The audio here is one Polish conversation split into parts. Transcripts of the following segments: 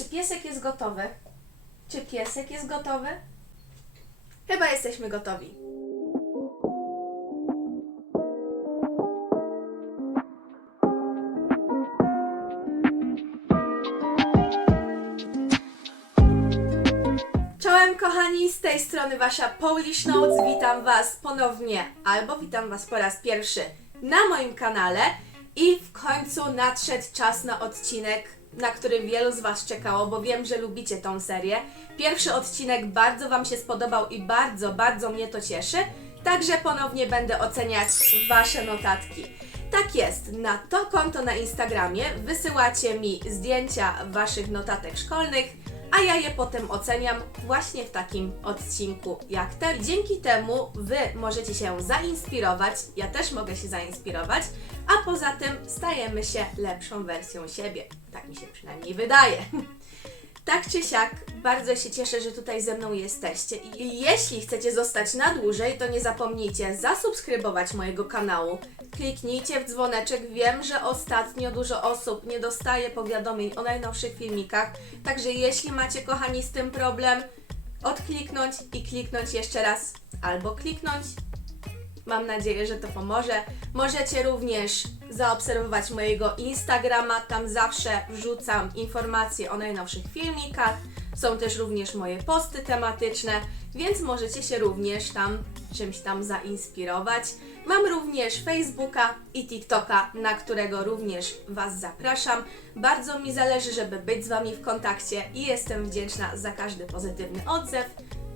Czy piesek jest gotowy? Czy piesek jest gotowy? Chyba jesteśmy gotowi. Czołem kochani, z tej strony Wasza Polish Notes. Witam Was ponownie, albo witam Was po raz pierwszy na moim kanale. I w końcu nadszedł czas na odcinek, na który wielu z Was czekało, bo wiem, że lubicie tą serię. Pierwszy odcinek bardzo Wam się spodobał i bardzo, bardzo mnie to cieszy. Także ponownie będę oceniać Wasze notatki. Tak jest, na to konto na Instagramie wysyłacie mi zdjęcia Waszych notatek szkolnych, a ja je potem oceniam właśnie w takim odcinku jak ten. Dzięki temu Wy możecie się zainspirować, ja też mogę się zainspirować, a poza tym stajemy się lepszą wersją siebie. Tak mi się przynajmniej wydaje. Tak czy siak, bardzo się cieszę, że tutaj ze mną jesteście. I jeśli chcecie zostać na dłużej, to nie zapomnijcie zasubskrybować mojego kanału. Kliknijcie w dzwoneczek. Wiem, że ostatnio dużo osób nie dostaje powiadomień o najnowszych filmikach. Także jeśli macie, kochani, z tym problem, odkliknąć i kliknąć jeszcze raz, albo kliknąć Mam nadzieję, że to pomoże. Możecie również zaobserwować mojego Instagrama, tam zawsze wrzucam informacje o najnowszych filmikach. Są też również moje posty tematyczne, więc możecie się również tam czymś tam zainspirować. Mam również Facebooka i TikToka, na którego również Was zapraszam. Bardzo mi zależy, żeby być z Wami w kontakcie i jestem wdzięczna za każdy pozytywny odzew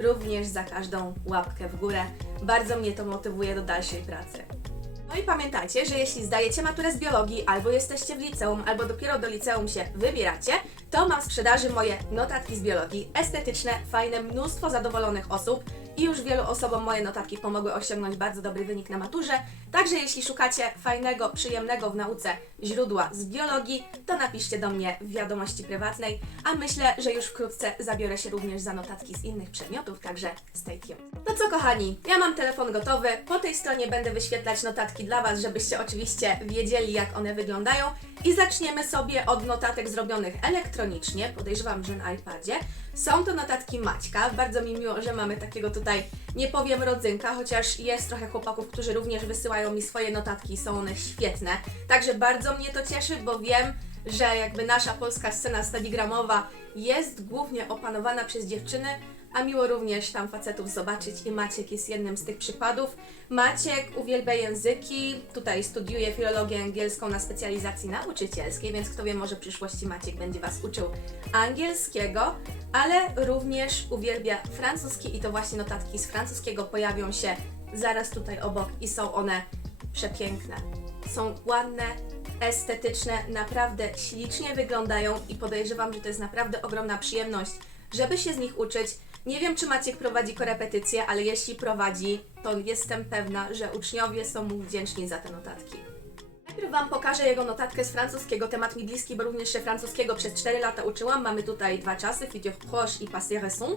również za każdą łapkę w górę. Bardzo mnie to motywuje do dalszej pracy. No i pamiętajcie, że jeśli zdajecie maturę z biologii, albo jesteście w liceum, albo dopiero do liceum się wybieracie, to mam w sprzedaży moje notatki z biologii, estetyczne, fajne, mnóstwo zadowolonych osób i już wielu osobom moje notatki pomogły osiągnąć bardzo dobry wynik na maturze. Także jeśli szukacie fajnego, przyjemnego w nauce źródła z biologii, to napiszcie do mnie w wiadomości prywatnej, a myślę, że już wkrótce zabiorę się również za notatki z innych przedmiotów, także stay tuned. No co kochani, ja mam telefon gotowy, po tej stronie będę wyświetlać notatki dla Was, żebyście oczywiście wiedzieli jak one wyglądają i zaczniemy sobie od notatek zrobionych elektronicznie, podejrzewam, że na iPadzie. Są to notatki Maćka, bardzo mi miło, że mamy takiego tutaj, nie powiem rodzynka, chociaż jest trochę chłopaków, którzy również wysyłają mi swoje notatki i są one świetne. Także bardzo mnie to cieszy, bo wiem, że jakby nasza polska scena stadigramowa jest głównie opanowana przez dziewczyny, a miło również tam facetów zobaczyć i Maciek jest jednym z tych przykładów. Maciek uwielbia języki, tutaj studiuje filologię angielską na specjalizacji nauczycielskiej, więc kto wie, może w przyszłości Maciek będzie Was uczył angielskiego, ale również uwielbia francuski i to właśnie notatki z francuskiego pojawią się zaraz tutaj obok i są one przepiękne. Są ładne, estetyczne, naprawdę ślicznie wyglądają i podejrzewam, że to jest naprawdę ogromna przyjemność, żeby się z nich uczyć. Nie wiem, czy Maciek prowadzi korepetycje, ale jeśli prowadzi, to jestem pewna, że uczniowie są mu wdzięczni za te notatki. Najpierw Wam pokażę jego notatkę z francuskiego, temat mi bliski, bo również się francuskiego przez 4 lata uczyłam. Mamy tutaj dwa czasy, futur proche i passé récent.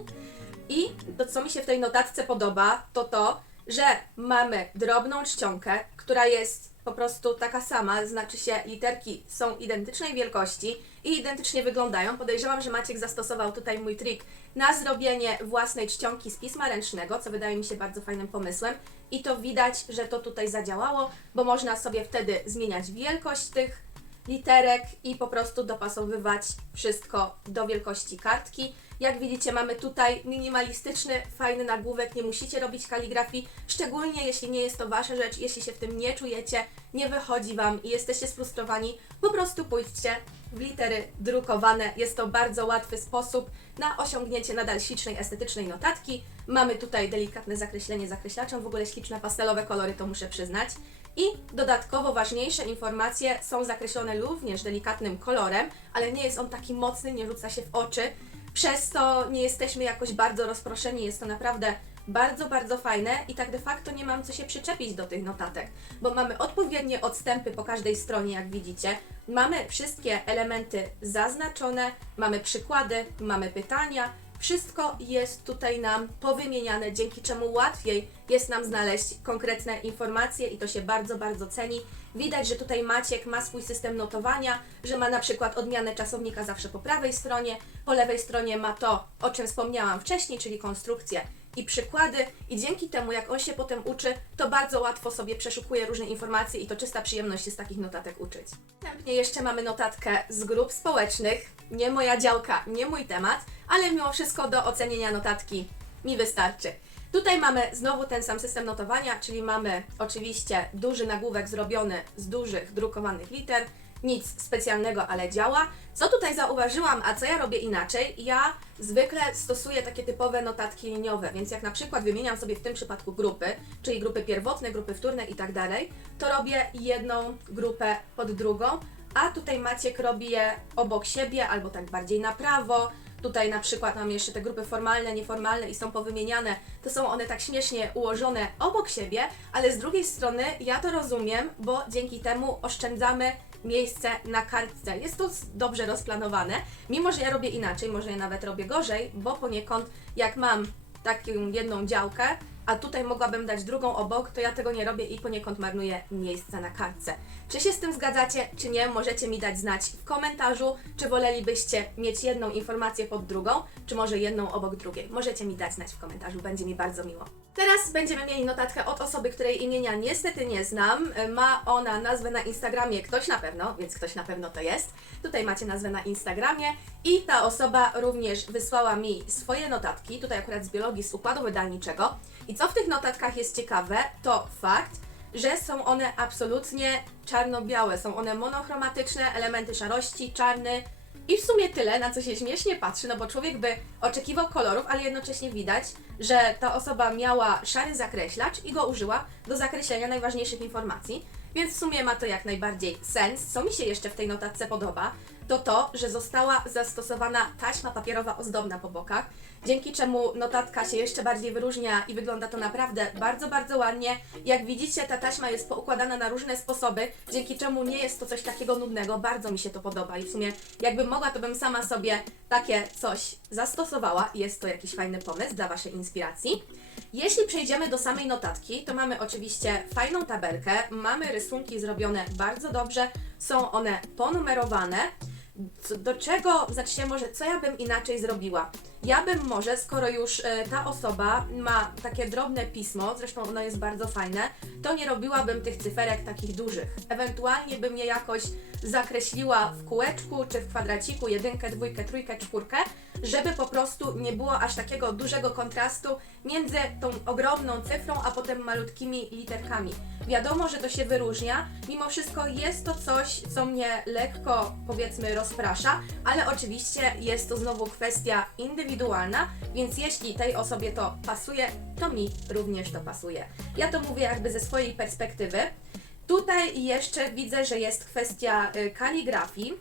I to, co mi się w tej notatce podoba, to to, że mamy drobną czcionkę, która jest po prostu taka sama, znaczy się literki są identycznej wielkości i identycznie wyglądają. Podejrzewam, że Maciek zastosował tutaj mój trik na zrobienie własnej czcionki z pisma ręcznego, co wydaje mi się bardzo fajnym pomysłem. I to widać, że to tutaj zadziałało, bo można sobie wtedy zmieniać wielkość tych literek i po prostu dopasowywać wszystko do wielkości kartki. Jak widzicie, mamy tutaj minimalistyczny, fajny nagłówek, nie musicie robić kaligrafii, szczególnie jeśli nie jest to Wasza rzecz, jeśli się w tym nie czujecie, nie wychodzi Wam i jesteście sfrustrowani, po prostu pójdźcie w litery drukowane. Jest to bardzo łatwy sposób na osiągnięcie nadal ślicznej, estetycznej notatki. Mamy tutaj delikatne zakreślenie zakreślaczem, w ogóle śliczne pastelowe kolory, to muszę przyznać. I dodatkowo ważniejsze informacje są zakreślone również delikatnym kolorem, ale nie jest on taki mocny, nie rzuca się w oczy. Przez to nie jesteśmy jakoś bardzo rozproszeni, jest to naprawdę bardzo, bardzo fajne i tak de facto nie mam co się przyczepić do tych notatek, bo mamy odpowiednie odstępy po każdej stronie, jak widzicie. Mamy wszystkie elementy zaznaczone, mamy przykłady, mamy pytania Wszystko jest tutaj nam powymieniane, dzięki czemu łatwiej jest nam znaleźć konkretne informacje i to się bardzo, bardzo ceni. Widać, że tutaj Maciek ma swój system notowania, że ma na przykład odmianę czasownika zawsze po prawej stronie, po lewej stronie ma to, o czym wspomniałam wcześniej, czyli konstrukcję i przykłady i dzięki temu, jak on się potem uczy, to bardzo łatwo sobie przeszukuje różne informacje i to czysta przyjemność się z takich notatek uczyć. Następnie jeszcze mamy notatkę z grup społecznych. Nie moja działka, nie mój temat, ale mimo wszystko do ocenienia notatki mi wystarczy. Tutaj mamy znowu ten sam system notowania, czyli mamy oczywiście duży nagłówek zrobiony z dużych drukowanych liter, nic specjalnego, ale działa. Co tutaj zauważyłam, a co ja robię inaczej? Ja zwykle stosuję takie typowe notatki liniowe, więc jak na przykład wymieniam sobie w tym przypadku grupy, czyli grupy pierwotne, grupy wtórne i tak dalej, to robię jedną grupę pod drugą, a tutaj Maciek robi je obok siebie albo tak bardziej na prawo. Tutaj na przykład mam jeszcze te grupy formalne, nieformalne i są powymieniane. To są one tak śmiesznie ułożone obok siebie, ale z drugiej strony ja to rozumiem, bo dzięki temu oszczędzamy miejsce na kartce. Jest to dobrze rozplanowane, mimo że ja robię inaczej, może ja nawet robię gorzej, bo poniekąd jak mam taką jedną działkę, a tutaj mogłabym dać drugą obok, to ja tego nie robię i poniekąd marnuję miejsce na kartce. Czy się z tym zgadzacie, czy nie? Możecie mi dać znać w komentarzu, czy wolelibyście mieć jedną informację pod drugą, czy może jedną obok drugiej. Możecie mi dać znać w komentarzu, będzie mi bardzo miło. Teraz będziemy mieli notatkę od osoby, której imienia niestety nie znam. Ma ona nazwę na Instagramie, ktoś na pewno, więc ktoś na pewno to jest. Tutaj macie nazwę na Instagramie i ta osoba również wysłała mi swoje notatki, tutaj akurat z biologii z układu wydalniczego. I co w tych notatkach jest ciekawe, to fakt, że są one absolutnie czarno-białe, są one monochromatyczne, elementy szarości, czarny, i w sumie tyle, na co się śmiesznie patrzy, no bo człowiek by oczekiwał kolorów, ale jednocześnie widać, że ta osoba miała szary zakreślacz i go użyła do zakreślenia najważniejszych informacji, więc w sumie ma to jak najbardziej sens. Co mi się jeszcze w tej notatce podoba, to to, że została zastosowana taśma papierowa ozdobna po bokach, dzięki czemu notatka się jeszcze bardziej wyróżnia i wygląda to naprawdę bardzo, bardzo ładnie. Jak widzicie, ta taśma jest poukładana na różne sposoby, dzięki czemu nie jest to coś takiego nudnego, bardzo mi się to podoba i w sumie jakbym mogła, to bym sama sobie takie coś zastosowała jest to jakiś fajny pomysł dla Waszej inspiracji. Jeśli przejdziemy do samej notatki, to mamy oczywiście fajną tabelkę, mamy rysunki zrobione bardzo dobrze, są one ponumerowane. Do czego, znaczy się może, co ja bym inaczej zrobiła? Ja bym może, skoro już e, ta osoba ma takie drobne pismo, zresztą ono jest bardzo fajne, to nie robiłabym tych cyferek takich dużych. Ewentualnie bym je jakoś zakreśliła w kółeczku czy w kwadraciku, jedynkę, dwójkę, trójkę, czwórkę, żeby po prostu nie było aż takiego dużego kontrastu między tą ogromną cyfrą, a potem malutkimi literkami. Wiadomo, że to się wyróżnia, mimo wszystko jest to coś, co mnie lekko, powiedzmy, rozprasza, ale oczywiście jest to znowu kwestia indywidualna, więc jeśli tej osobie to pasuje, to mi również to pasuje. Ja to mówię jakby ze swojej perspektywy. Tutaj jeszcze widzę, że jest kwestia y, kaligrafii.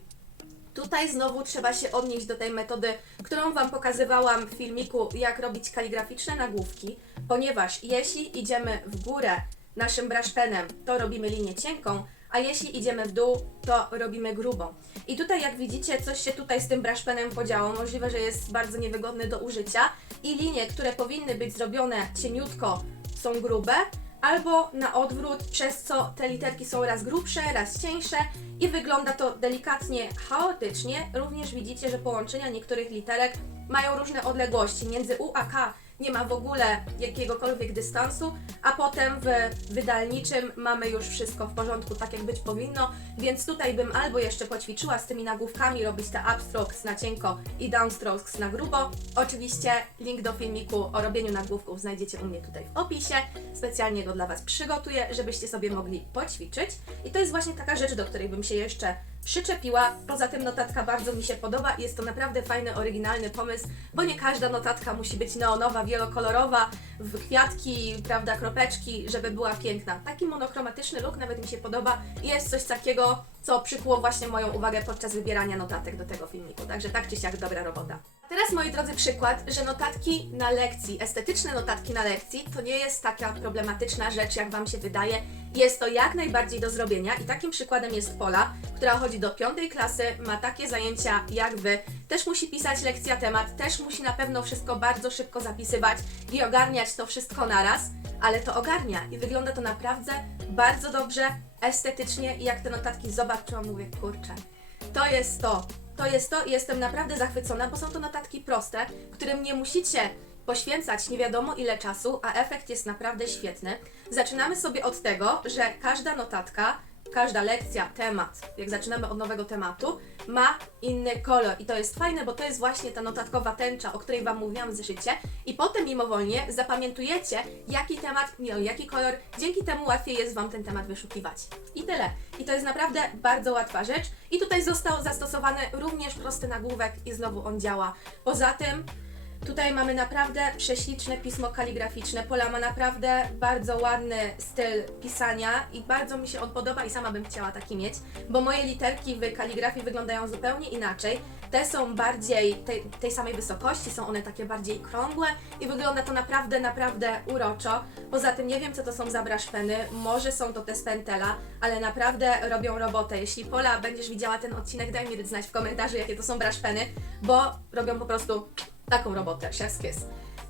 Tutaj znowu trzeba się odnieść do tej metody, którą Wam pokazywałam w filmiku, jak robić kaligraficzne nagłówki, ponieważ jeśli idziemy w górę naszym brushpenem, to robimy linię cienką, a jeśli idziemy w dół, to robimy grubą. I tutaj jak widzicie, coś się tutaj z tym brushpenem podziało, możliwe, że jest bardzo niewygodny do użycia i linie, które powinny być zrobione cieniutko, są grube, albo na odwrót, przez co te literki są raz grubsze, raz cieńsze i wygląda to delikatnie chaotycznie. Również widzicie, że połączenia niektórych literek mają różne odległości. Między U a K nie ma w ogóle jakiegokolwiek dystansu, a potem w wydalniczym mamy już wszystko w porządku, tak jak być powinno, więc tutaj bym albo jeszcze poćwiczyła z tymi nagłówkami, robić te upstrokes na cienko i downstrokes na grubo. Oczywiście link do filmiku o robieniu nagłówków znajdziecie u mnie tutaj w opisie. Specjalnie go dla Was przygotuję, żebyście sobie mogli poćwiczyć. I to jest właśnie taka rzecz, do której bym się jeszcze przyczepiła. Poza tym notatka bardzo mi się podoba i jest to naprawdę fajny, oryginalny pomysł, bo nie każda notatka musi być neonowa, wielokolorowa, w kwiatki, prawda, kropeczki, żeby była piękna. Taki monochromatyczny look nawet mi się podoba i jest coś takiego, co przykuło właśnie moją uwagę podczas wybierania notatek do tego filmiku. Także tak czy siak dobra robota. Teraz, moi drodzy, przykład, że notatki na lekcji, estetyczne notatki na lekcji, to nie jest taka problematyczna rzecz, jak Wam się wydaje. Jest to jak najbardziej do zrobienia i takim przykładem jest Pola, która chodzi do piątej klasy, ma takie zajęcia jak Wy, też musi pisać lekcja temat, też musi na pewno wszystko bardzo szybko zapisywać i ogarniać to wszystko naraz, ale to ogarnia i wygląda to naprawdę bardzo dobrze, estetycznie i jak te notatki zobaczyłam, mówię, kurczę, to jest to. To jest to i jestem naprawdę zachwycona, bo są to notatki proste, którym nie musicie poświęcać nie wiadomo ile czasu, a efekt jest naprawdę świetny. Zaczynamy sobie od tego, że każda notatka, każda lekcja, temat, jak zaczynamy od nowego tematu, ma inny kolor i to jest fajne, bo to jest właśnie ta notatkowa tęcza, o której Wam mówiłam w zeszycie i potem mimowolnie zapamiętujecie, jaki temat miał jaki kolor, dzięki temu łatwiej jest Wam ten temat wyszukiwać. I tyle. I to jest naprawdę bardzo łatwa rzecz i tutaj został zastosowany również prosty nagłówek i znowu on działa. Poza tym Tutaj mamy naprawdę prześliczne pismo kaligraficzne. Pola ma naprawdę bardzo ładny styl pisania i bardzo mi się on podoba i sama bym chciała taki mieć, bo moje literki w kaligrafii wyglądają zupełnie inaczej. Te są bardziej tej, tej samej wysokości, są one takie bardziej krągłe i wygląda to naprawdę, naprawdę uroczo. Poza tym nie wiem, co to są za braszpeny, może są to te z Pentela, ale naprawdę robią robotę. Jeśli Pola będziesz widziała ten odcinek, daj mi znać w komentarzu, jakie to są braszpeny, bo robią po prostu taką robotę, chef's.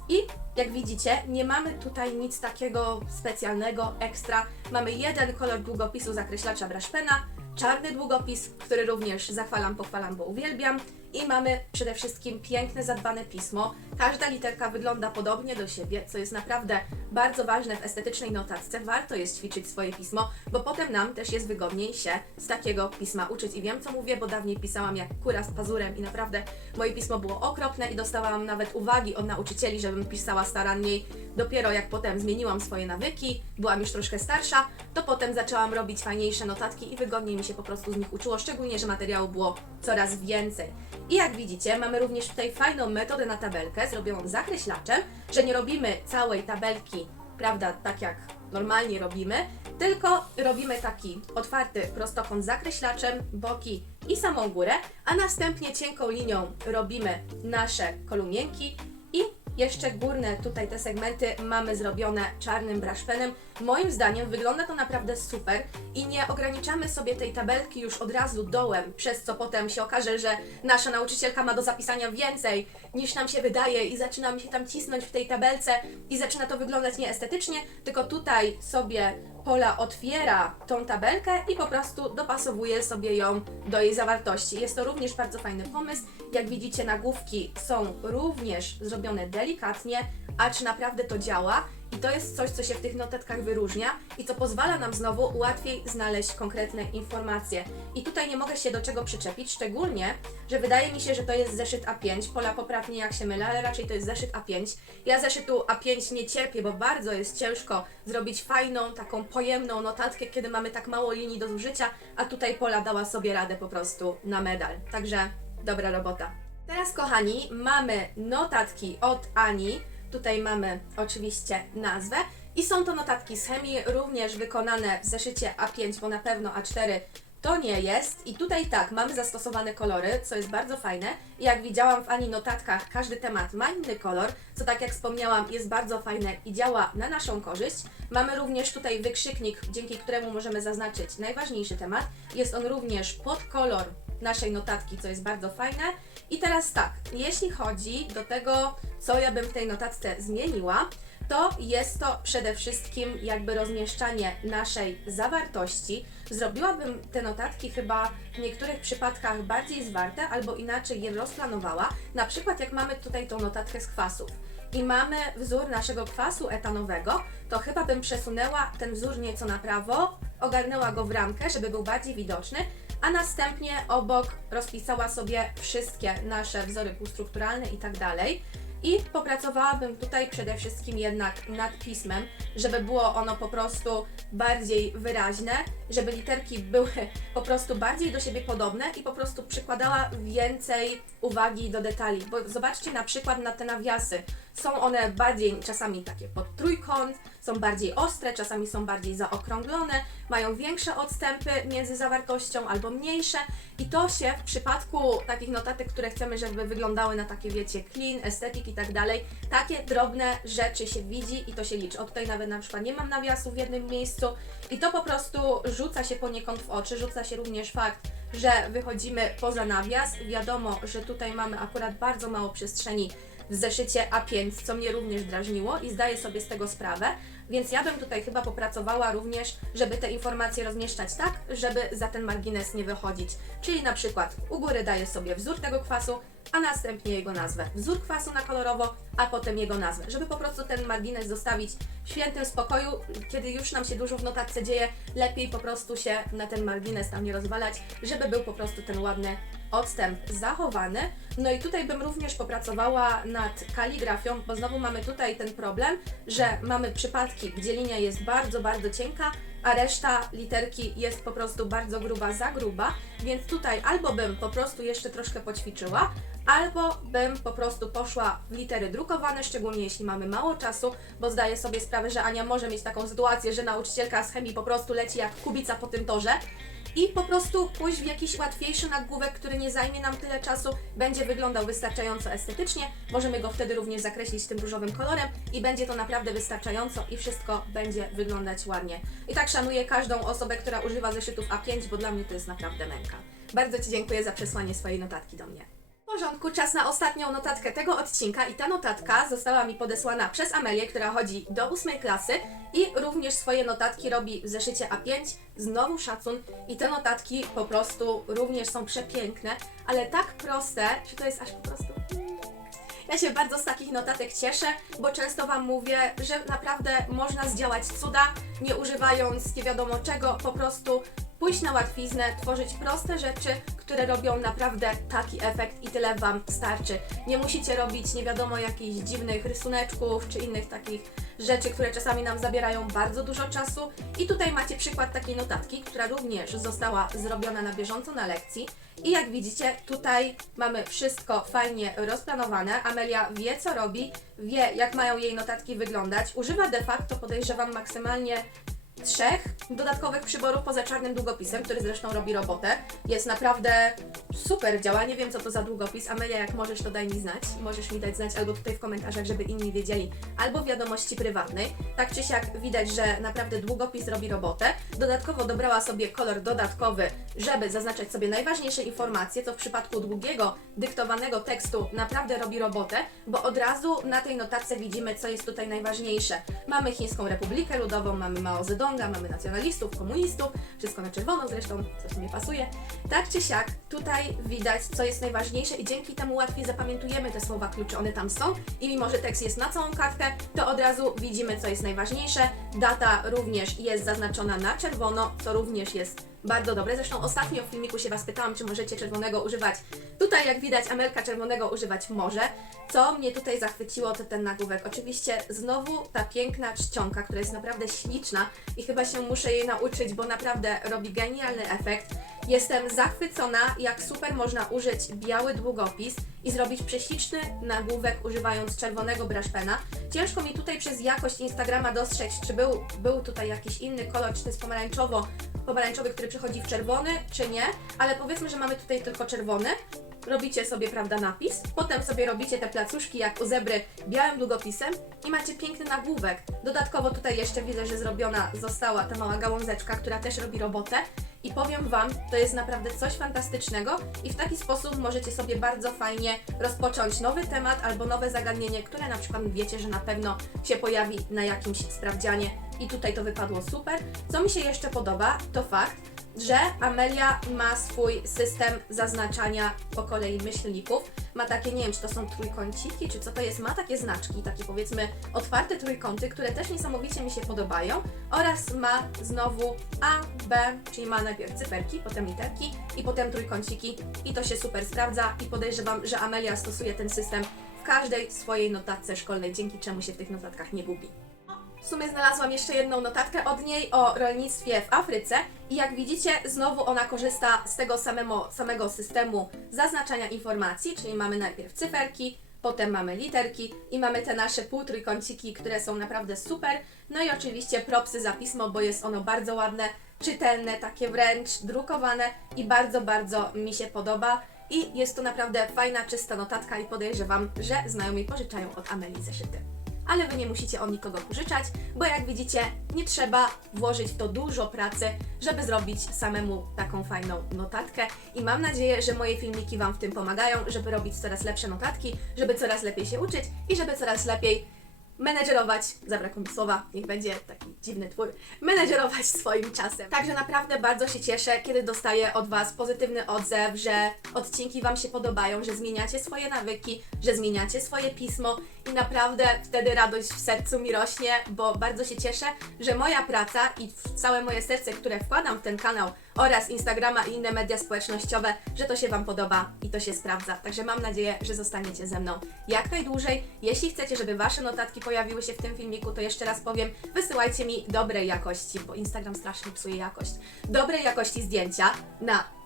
I jak widzicie, nie mamy tutaj nic takiego specjalnego, ekstra. Mamy jeden kolor długopisu zakreślacza Braszpena, czarny długopis, który również zachwalam, pochwalam, bo uwielbiam. I mamy przede wszystkim piękne, zadbane pismo. Każda literka wygląda podobnie do siebie, co jest naprawdę bardzo ważne w estetycznej notatce. Warto jest ćwiczyć swoje pismo, bo potem nam też jest wygodniej się z takiego pisma uczyć. I wiem, co mówię, bo dawniej pisałam jak kura z pazurem i naprawdę moje pismo było okropne i dostawałam nawet uwagi od nauczycieli, żebym pisała staranniej. Dopiero jak potem zmieniłam swoje nawyki, byłam już troszkę starsza, to potem zaczęłam robić fajniejsze notatki i wygodniej mi się po prostu z nich uczyło, szczególnie, że materiału było coraz więcej. I jak widzicie, mamy również tutaj fajną metodę na tabelkę, zrobioną zakreślaczem, że nie robimy całej tabelki, prawda, tak jak normalnie robimy, tylko robimy taki otwarty prostokąt zakreślaczem, boki i samą górę, a następnie cienką linią robimy nasze kolumienki i jeszcze górne tutaj te segmenty mamy zrobione czarnym braszpenem. Moim zdaniem wygląda to naprawdę super i nie ograniczamy sobie tej tabelki już od razu dołem, przez co potem się okaże, że nasza nauczycielka ma do zapisania więcej niż nam się wydaje i zaczynamy się tam cisnąć w tej tabelce i zaczyna to wyglądać nieestetycznie, tylko tutaj sobie Pola otwiera tą tabelkę i po prostu dopasowuje sobie ją do jej zawartości. Jest to również bardzo fajny pomysł. Jak widzicie, nagłówki są również zrobione delikatnie, a czy naprawdę to działa? I to jest coś, co się w tych notatkach wyróżnia i co pozwala nam znowu łatwiej znaleźć konkretne informacje. I tutaj nie mogę się do czego przyczepić, szczególnie, że wydaje mi się, że to jest zeszyt A5. Pola poprawnie jak się mylę, ale raczej to jest zeszyt A5. Ja zeszytu A5 nie cierpię, bo bardzo jest ciężko zrobić fajną, taką pojemną notatkę, kiedy mamy tak mało linii do zużycia, a tutaj Pola dała sobie radę po prostu na medal. Także dobra robota. Teraz, kochani, mamy notatki od Ani. Tutaj mamy oczywiście nazwę i są to notatki z chemii, również wykonane w zeszycie A5, bo na pewno A4 to nie jest. I tutaj tak, mamy zastosowane kolory, co jest bardzo fajne. Jak widziałam w Ani notatkach, każdy temat ma inny kolor, co tak jak wspomniałam, jest bardzo fajne i działa na naszą korzyść. Mamy również tutaj wykrzyknik, dzięki któremu możemy zaznaczyć najważniejszy temat. Jest on również pod kolor naszej notatki, co jest bardzo fajne. I teraz tak, jeśli chodzi do tego, co ja bym w tej notatce zmieniła, to jest to przede wszystkim jakby rozmieszczanie naszej zawartości. Zrobiłabym te notatki chyba w niektórych przypadkach bardziej zwarte, albo inaczej je rozplanowała. Na przykład jak mamy tutaj tą notatkę z kwasów i mamy wzór naszego kwasu etanowego, to chyba bym przesunęła ten wzór nieco na prawo, ogarnęła go w ramkę, żeby był bardziej widoczny, a następnie obok rozpisała sobie wszystkie nasze wzory półstrukturalne i tak dalej. I popracowałabym tutaj przede wszystkim jednak nad pismem, żeby było ono po prostu bardziej wyraźne, żeby literki były po prostu bardziej do siebie podobne i po prostu przykładała więcej uwagi do detali. Bo zobaczcie na przykład na te nawiasy. Są one bardziej czasami takie pod trójkąt, są bardziej ostre, czasami są bardziej zaokrąglone, mają większe odstępy między zawartością albo mniejsze i to się w przypadku takich notatek, które chcemy, żeby wyglądały na takie, wiecie, clean, estetyk i tak dalej, takie drobne rzeczy się widzi i to się liczy. O tutaj nawet na przykład nie mam nawiasu w jednym miejscu i to po prostu rzuca się poniekąd w oczy, rzuca się również fakt, że wychodzimy poza nawias. Wiadomo, że tutaj mamy akurat bardzo mało przestrzeni w zeszycie A5, co mnie również drażniło i zdaję sobie z tego sprawę, więc ja bym tutaj chyba popracowała również, żeby te informacje rozmieszczać tak, żeby za ten margines nie wychodzić. Czyli na przykład u góry daję sobie wzór tego kwasu, a następnie jego nazwę. Wzór kwasu na kolorowo, a potem jego nazwę, żeby po prostu ten margines zostawić w świętym spokoju, kiedy już nam się dużo w notatce dzieje, lepiej po prostu się na ten margines tam nie rozwalać, żeby był po prostu ten ładny odstęp zachowany. No i tutaj bym również popracowała nad kaligrafią, bo znowu mamy tutaj ten problem, że mamy przypadki, gdzie linia jest bardzo, bardzo cienka, a reszta literki jest po prostu bardzo gruba, za gruba, więc tutaj albo bym po prostu jeszcze troszkę poćwiczyła, albo bym po prostu poszła w litery drukowane, szczególnie jeśli mamy mało czasu, bo zdaję sobie sprawę, że Ania może mieć taką sytuację, że nauczycielka z chemii po prostu leci jak kubica po tym torze, i po prostu pójść w jakiś łatwiejszy nagłówek, który nie zajmie nam tyle czasu, będzie wyglądał wystarczająco estetycznie. Możemy go wtedy również zakreślić tym różowym kolorem i będzie to naprawdę wystarczająco i wszystko będzie wyglądać ładnie. I tak szanuję każdą osobę, która używa zeszytów A5, bo dla mnie to jest naprawdę męka. Bardzo Ci dziękuję za przesłanie swojej notatki do mnie. Porządku, czas na ostatnią notatkę tego odcinka i ta notatka została mi podesłana przez Amelię, która chodzi do ósmej klasy i również swoje notatki robi w zeszycie A5. Znowu szacun i te notatki po prostu również są przepiękne, ale tak proste, że to jest aż po prostu... Ja się bardzo z takich notatek cieszę, bo często Wam mówię, że naprawdę można zdziałać cuda, nie używając nie wiadomo czego, po prostu pójść na łatwiznę, tworzyć proste rzeczy, które robią naprawdę taki efekt i tyle Wam starczy. Nie musicie robić nie wiadomo jakichś dziwnych rysuneczków czy innych takich rzeczy, które czasami nam zabierają bardzo dużo czasu. I tutaj macie przykład takiej notatki, która również została zrobiona na bieżąco na lekcji. I jak widzicie, tutaj mamy wszystko fajnie rozplanowane. Amelia wie, co robi, wie, jak mają jej notatki wyglądać. Używa de facto, podejrzewam, maksymalnie trzech dodatkowych przyborów poza czarnym długopisem, który zresztą robi robotę. Jest naprawdę super działa. Nie wiem, co to za długopis. Amelia, jak możesz, to daj mi znać. Możesz mi dać znać albo tutaj w komentarzach, żeby inni wiedzieli, albo w wiadomości prywatnej. Tak czy siak widać, że naprawdę długopis robi robotę. Dodatkowo dobrała sobie kolor dodatkowy, żeby zaznaczać sobie najważniejsze informacje, co w przypadku długiego, dyktowanego tekstu naprawdę robi robotę, bo od razu na tej notatce widzimy, co jest tutaj najważniejsze. Mamy Chińską Republikę Ludową, mamy Mao Mamy nacjonalistów, komunistów, wszystko na czerwono zresztą, co w sumie pasuje. Tak czy siak, tutaj widać, co jest najważniejsze i dzięki temu łatwiej zapamiętujemy te słowa klucze, one tam są i mimo, że tekst jest na całą kartkę, to od razu widzimy, co jest najważniejsze. Data również jest zaznaczona na czerwono, co również jest bardzo dobre. Zresztą ostatnio w filmiku się Was pytałam, czy możecie czerwonego używać. Tutaj, jak widać, Amelka czerwonego używać może. Co mnie tutaj zachwyciło, to ten nagłówek. Oczywiście znowu ta piękna czcionka, która jest naprawdę śliczna i chyba się muszę jej nauczyć, bo naprawdę robi genialny efekt. Jestem zachwycona, jak super można użyć biały długopis i zrobić prześliczny nagłówek używając czerwonego brush pena. Ciężko mi tutaj przez jakość Instagrama dostrzec, czy był, był tutaj jakiś inny kolor, czy to jest pomarańczowo, pomarańczowy, który przechodzi w czerwony, czy nie, ale powiedzmy, że mamy tutaj tylko czerwony. Robicie sobie, prawda, napis, potem sobie robicie te placuszki jak u zebry białym długopisem i macie piękny nagłówek. Dodatkowo tutaj jeszcze widzę, że zrobiona została ta mała gałązeczka, która też robi robotę. I powiem Wam, to jest naprawdę coś fantastycznego i w taki sposób możecie sobie bardzo fajnie rozpocząć nowy temat albo nowe zagadnienie, które na przykład wiecie, że na pewno się pojawi na jakimś sprawdzianie i tutaj to wypadło super. Co mi się jeszcze podoba, to fakt, że Amelia ma swój system zaznaczania po kolei myślników. Ma takie, nie wiem, czy to są trójkąciki, czy co to jest, ma takie znaczki, takie powiedzmy otwarte trójkąty, które też niesamowicie mi się podobają. Oraz ma znowu A, B, czyli ma najpierw cyferki, potem literki i potem trójkąciki i to się super sprawdza i podejrzewam, że Amelia stosuje ten system w każdej swojej notatce szkolnej, dzięki czemu się w tych notatkach nie gubi. W sumie znalazłam jeszcze jedną notatkę od niej o rolnictwie w Afryce i jak widzicie, znowu ona korzysta z tego samego, samego systemu zaznaczania informacji, czyli mamy najpierw cyferki, potem mamy literki i mamy te nasze półtrójkąciki, które są naprawdę super. No i oczywiście propsy za pismo, bo jest ono bardzo ładne, czytelne, takie wręcz drukowane i bardzo, bardzo mi się podoba. I jest to naprawdę fajna, czysta notatka i podejrzewam, że znajomi pożyczają od Amelii zeszyty. Ale Wy nie musicie od nikogo pożyczać, bo jak widzicie, nie trzeba włożyć w to dużo pracy, żeby zrobić samemu taką fajną notatkę. I mam nadzieję, że moje filmiki Wam w tym pomagają, żeby robić coraz lepsze notatki, żeby coraz lepiej się uczyć i żeby coraz lepiej menedżerować, zabrakło mi słowa, niech będzie taki dziwny twór, menedżerować swoim czasem. Także naprawdę bardzo się cieszę, kiedy dostaję od Was pozytywny odzew, że odcinki Wam się podobają, że zmieniacie swoje nawyki, że zmieniacie swoje pismo i naprawdę wtedy radość w sercu mi rośnie, bo bardzo się cieszę, że moja praca i całe moje serce, które wkładam w ten kanał oraz Instagrama i inne media społecznościowe, że to się Wam podoba i to się sprawdza. Także mam nadzieję, że zostaniecie ze mną jak najdłużej. Jeśli chcecie, żeby Wasze notatki pojawiły się w tym filmiku, to jeszcze raz powiem, wysyłajcie mi dobrej jakości, bo Instagram strasznie psuje jakość. Dobrej jakości zdjęcia na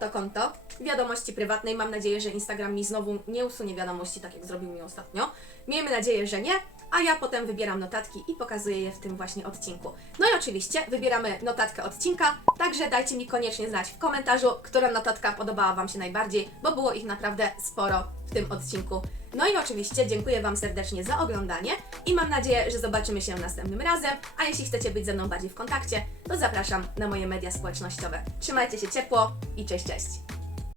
to konto. Wiadomości prywatnej. Mam nadzieję, że Instagram mi znowu nie usunie wiadomości, tak jak zrobił mi ostatnio. Miejmy nadzieję, że nie. A ja potem wybieram notatki i pokazuję je w tym właśnie odcinku. No i oczywiście wybieramy notatkę odcinka, także dajcie mi koniecznie znać w komentarzu, która notatka podobała Wam się najbardziej, bo było ich naprawdę sporo w tym odcinku. No i oczywiście dziękuję Wam serdecznie za oglądanie i mam nadzieję, że zobaczymy się następnym razem. A jeśli chcecie być ze mną bardziej w kontakcie, to zapraszam na moje media społecznościowe. Trzymajcie się ciepło i cześć, cześć!